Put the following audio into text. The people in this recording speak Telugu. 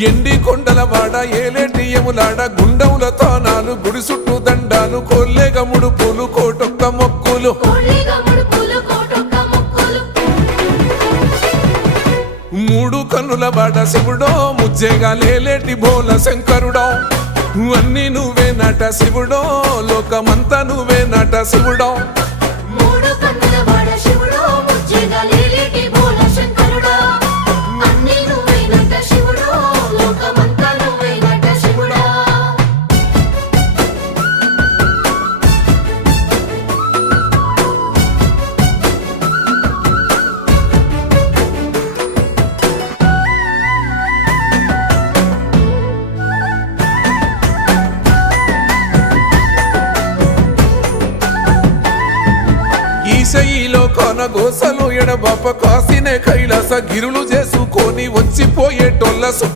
ఎండి కొండల వాడ ఏలేటి ఎములాడ గుండముల తానాలు గుడి చుట్టూ దండాలు కొల్లేగ ముడుపులు కోటొక్క మొక్కులు. మూడు కన్నుల బాట శివుడో ముజ్జేగా లేలేటి బోల శంకరుడో. అన్ని నువ్వే నట శివుడో లోకమంతా నువ్వే నట శివుడో. ఈశయిలో కనగోసలు ఎడబాప కాసినే కైలాస గిరులు చేసుకొని వచ్చిపోయేటోళ్ళ సు-